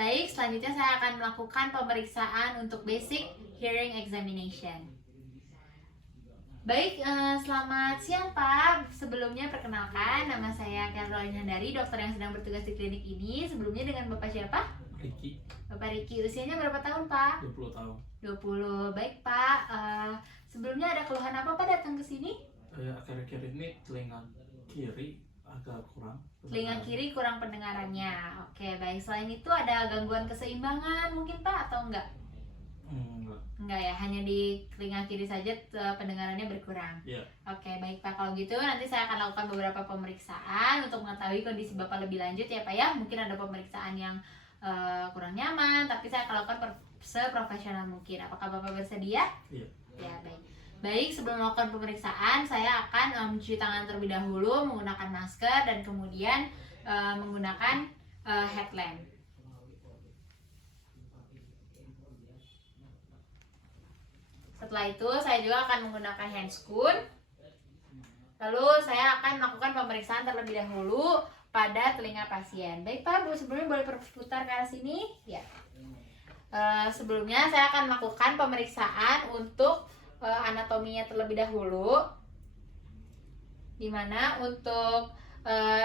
Baik, selanjutnya saya akan melakukan pemeriksaan untuk basic hearing examination. Baik, selamat siang Pak. Sebelumnya perkenalkan, nama saya Caroline Handari, dokter yang sedang bertugas di klinik ini. Sebelumnya dengan Bapak siapa? Riki. Bapak Riki, usianya berapa tahun Pak? 20 tahun. 20. Baik Pak, sebelumnya ada keluhan apa Pak datang ke sini? Akhir-akhir ini telinga kiri agak kurang. Telinga kiri kurang pendengarannya. Oke, baik. Selain itu ada gangguan keseimbangan mungkin Pak atau enggak? Enggak ya, hanya di telinga kiri saja pendengarannya berkurang. Iya. Oke, baik Pak. Kalau gitu nanti saya akan lakukan beberapa pemeriksaan untuk mengetahui kondisi Bapak lebih lanjut ya Pak ya. Mungkin ada pemeriksaan yang kurang nyaman, tapi saya akan lakukan seprofesional mungkin. Apakah Bapak bersedia? Iya. Ya, baik. Baik, sebelum melakukan pemeriksaan, saya akan mencuci tangan terlebih dahulu menggunakan masker dan kemudian menggunakan headlamp. Setelah itu saya juga akan menggunakan handscoon. Lalu saya akan melakukan pemeriksaan terlebih dahulu pada telinga pasien. Baik Pak, sebelumnya boleh berputar ke arah sini? Ya. Sebelumnya saya akan melakukan pemeriksaan untuk anatominya terlebih dahulu. Dimana untuk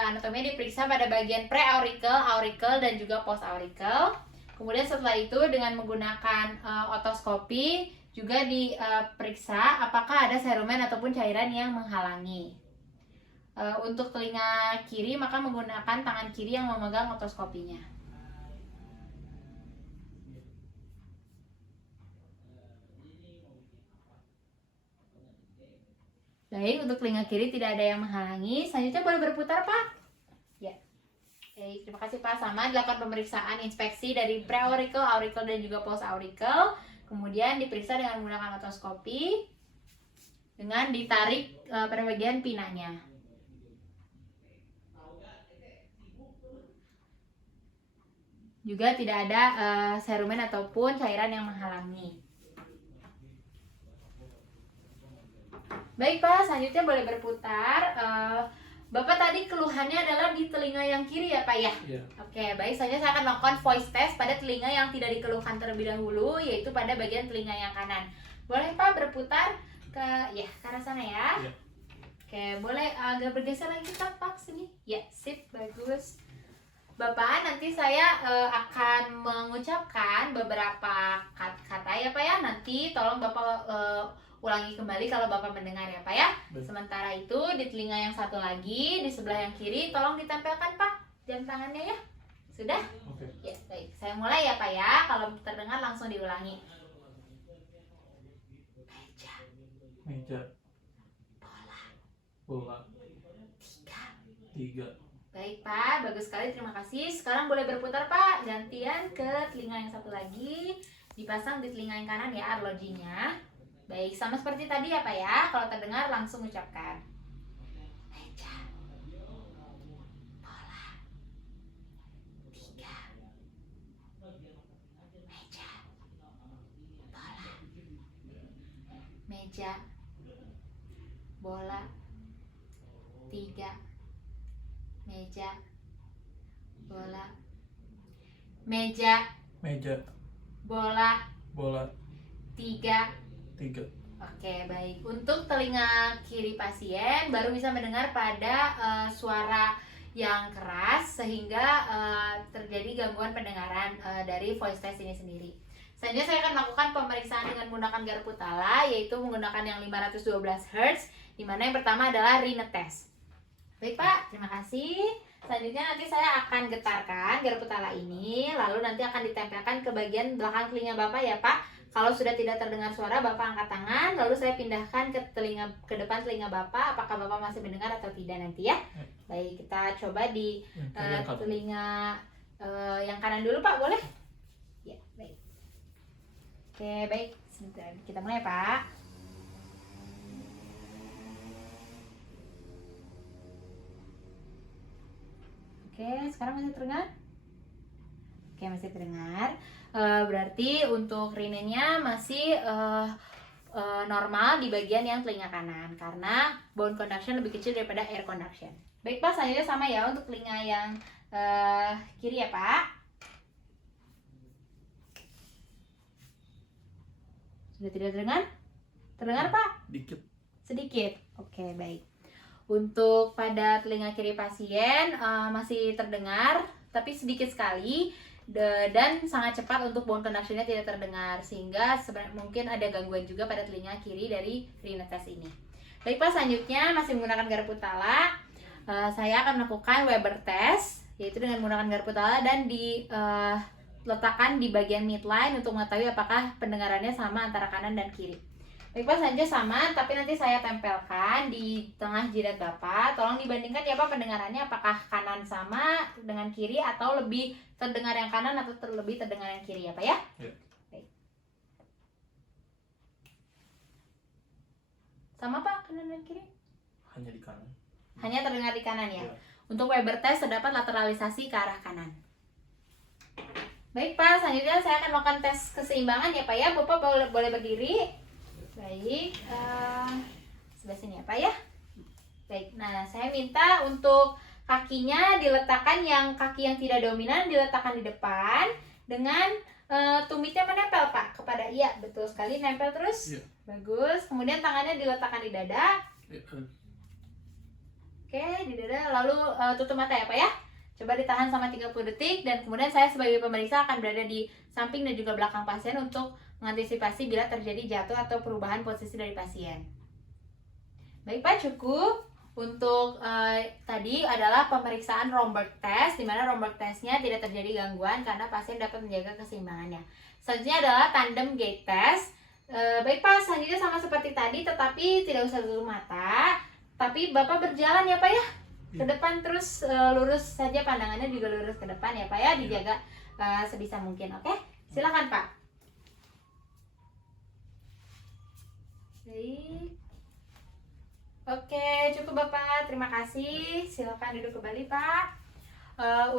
anatominya diperiksa pada bagian pre-auricle, auricle, dan juga post-auricle. Kemudian setelah itu dengan menggunakan otoskopi juga diperiksa apakah ada serumen ataupun cairan yang menghalangi. Untuk telinga kiri maka menggunakan tangan kiri yang memegang otoskopinya. Baik, untuk telinga kiri tidak ada yang menghalangi. Selanjutnya boleh berputar Pak? Ya. Baik, terima kasih Pak. Sama dilakukan pemeriksaan inspeksi dari pre-auricle, auricle, dan juga post-auricle. Kemudian diperiksa dengan menggunakan otoskopi dengan ditarik pada bagian pinanya. Juga tidak ada serumen ataupun cairan yang menghalangi. Baik Pak, selanjutnya boleh berputar. Bapak tadi keluhannya adalah di telinga yang kiri ya Pak ya? Iya. Oke, baik. Selanjutnya saya akan melakukan voice test pada telinga yang tidak dikeluhkan terlebih dahulu, yaitu pada bagian telinga yang kanan. Boleh Pak berputar ke arah sana ya? Iya. Oke, boleh agak bergeser lagi Pak sini. Ya, sip, bagus. Bapak, nanti saya akan mengucapkan beberapa kata ya Pak ya. Nanti tolong Bapak ulangi kembali kalau Bapak mendengar ya Pak ya. Baik. Sementara itu di telinga yang satu lagi, di sebelah yang kiri, tolong ditempelkan Pak jam tangannya ya. Sudah? Oke. Ya, baik. Saya mulai ya Pak ya. Kalau terdengar langsung diulangi. Meja. Bola. Tiga. Baik Pak, bagus sekali, terima kasih. Sekarang boleh berputar Pak, gantian ke telinga yang satu lagi. Dipasang di telinga yang kanan ya arlojinya. Baik, sama seperti tadi ya Pak ya. Kalau terdengar langsung ucapkan. Meja, bola, tiga. Meja, bola, meja, bola, tiga. Meja, bola, meja, Meja. bola, Bola. tiga. Oke, baik. Untuk telinga kiri pasien baru bisa mendengar pada suara yang keras sehingga terjadi gangguan pendengaran dari voice test ini sendiri. Selanjutnya saya akan melakukan pemeriksaan dengan menggunakan garpu tala, yaitu menggunakan yang 512 Hz, di mana yang pertama adalah Rine test. Baik Pak, terima kasih. Selanjutnya nanti saya akan getarkan garpu tala ini, lalu nanti akan ditempelkan ke bagian belakang telinga Bapak ya Pak. Kalau sudah tidak terdengar suara, Bapak angkat tangan, lalu saya pindahkan ke depan telinga Bapak. Apakah Bapak masih mendengar atau tidak nanti ya? Baik, kita coba di telinga yang kanan dulu Pak, boleh? Ya, baik. Oke, baik. Sebentar, kita mulai Pak. Oke, sekarang masih terdengar? Oke, masih terdengar. Berarti untuk rinenya masih normal di bagian yang telinga kanan karena bone conduction lebih kecil daripada air conduction. Baik Pak, selanjutnya sama ya untuk telinga yang kiri ya Pak. Sudah tidak terdengar? Terdengar Pak? Dikit. Sedikit. Oke, baik. Untuk pada telinga kiri pasien masih terdengar, tapi sedikit sekali dan sangat cepat untuk bone conduction-nya tidak terdengar, sehingga mungkin ada gangguan juga pada telinga kiri dari Rina test ini. Baik Pak, selanjutnya masih menggunakan garpu tala. Saya akan melakukan Weber test, yaitu dengan menggunakan garpu tala dan diletakkan di bagian midline untuk mengetahui apakah pendengarannya sama antara kanan dan kiri. Baik Pak, selanjutnya sama, tapi nanti saya tempelkan di tengah jidat Bapak. Tolong dibandingkan ya Pak pendengarannya, apakah kanan sama dengan kiri atau lebih terdengar yang kanan atau lebih terdengar yang kiri ya Pak ya? Ya. Baik. Sama Pak, kanan dan kiri? Hanya di kanan. Hanya terdengar di kanan ya? Ya. Untuk Weber test terdapat lateralisasi ke arah kanan. Baik Pak, selanjutnya saya akan melakukan tes keseimbangan ya Pak ya. Bapak boleh berdiri. Baik, sebelah sini ya Pak ya. Baik, nah saya minta untuk kakinya diletakkan, kaki yang tidak dominan diletakkan di depan dengan tumitnya menempel Pak kepada, iya betul sekali, nempel terus. Ya. Bagus, kemudian tangannya diletakkan di dada. Ya. Oke, di dada, lalu tutup mata ya Pak ya. Coba ditahan sama 30 detik dan kemudian saya sebagai pemeriksa akan berada di samping dan juga belakang pasien untuk mengantisipasi bila terjadi jatuh atau perubahan posisi dari pasien. Baik Pak, cukup. Untuk tadi adalah pemeriksaan Romberg test, di mana Romberg testnya tidak terjadi gangguan karena pasien dapat menjaga keseimbangannya. Selanjutnya adalah tandem gait test. Baik Pak, selanjutnya sama seperti tadi, tetapi tidak usah tutup mata, tapi Bapak berjalan ya Pak ya, ke depan terus, lurus saja, pandangannya juga lurus ke depan ya Pak ya, dijaga sebisa mungkin. Oke, silakan Pak. Baik. Oke, cukup Bapak, terima kasih. Silakan duduk kembali Pak.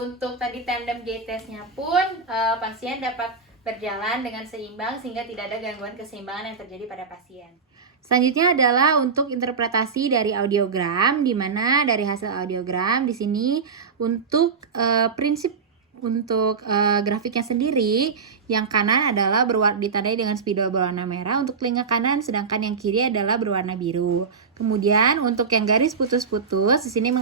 Untuk tadi tandem gait testnya pun pasien dapat berjalan dengan seimbang sehingga tidak ada gangguan keseimbangan yang terjadi pada pasien. Selanjutnya adalah untuk interpretasi dari audiogram, di mana dari hasil audiogram di sini untuk prinsip untuk grafiknya sendiri, yang kanan adalah ditandai dengan spidol berwarna merah untuk telinga kanan, sedangkan yang kiri adalah berwarna biru. Kemudian untuk yang garis putus-putus di sini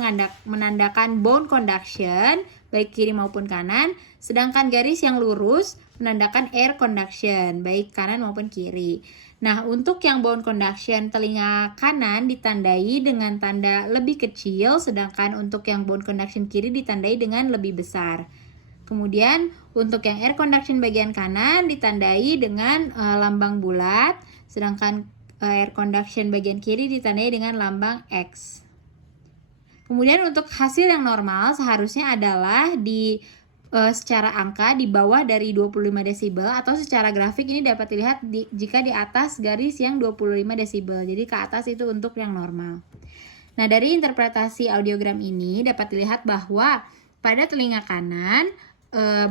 menandakan bone conduction baik kiri maupun kanan, sedangkan garis yang lurus menandakan air conduction baik kanan maupun kiri. Nah, untuk yang bone conduction telinga kanan ditandai dengan tanda lebih kecil, sedangkan untuk yang bone conduction kiri ditandai dengan lebih besar. Kemudian untuk yang air conduction bagian kanan ditandai dengan lambang bulat, sedangkan air conduction bagian kiri ditandai dengan lambang X. Kemudian untuk hasil yang normal seharusnya adalah secara angka di bawah dari 25 desibel, atau secara grafik ini dapat dilihat jika di atas garis yang 25 desibel. Jadi ke atas itu untuk yang normal. Nah, dari interpretasi audiogram ini dapat dilihat bahwa pada telinga kanan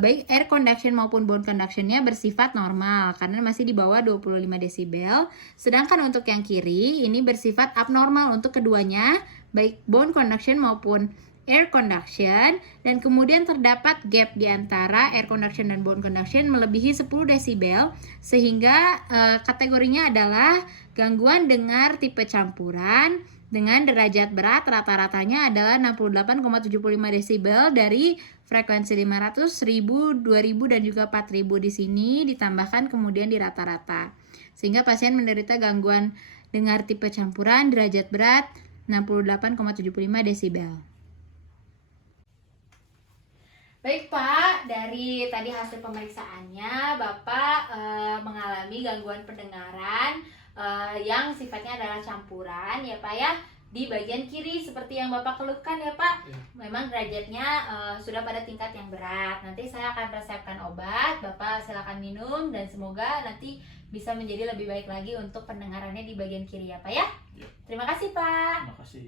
baik air conduction maupun bone conduction-nya bersifat normal karena masih di bawah 25 desibel. Sedangkan untuk yang kiri ini bersifat abnormal untuk keduanya, baik bone conduction maupun air conduction, dan kemudian terdapat gap di antara air conduction dan bone conduction melebihi 10 desibel, sehingga kategorinya adalah gangguan dengar tipe campuran dengan derajat berat rata-ratanya adalah 68,75 desibel dari frekuensi 500, 1000, 2000 dan juga 4000 di sini ditambahkan kemudian di rata-rata. Sehingga pasien menderita gangguan dengar tipe campuran derajat berat 68,75 desibel. Baik Pak, dari tadi hasil pemeriksaannya Bapak mengalami gangguan pendengaran yang sifatnya adalah campuran ya Pak ya, di bagian kiri seperti yang Bapak keluhkan ya Pak. Ya. Memang derajatnya sudah pada tingkat yang berat. Nanti saya akan resepkan obat, Bapak silakan minum dan semoga nanti bisa menjadi lebih baik lagi untuk pendengarannya di bagian kiri ya Pak ya. Ya. Terima kasih Pak. Terima kasih.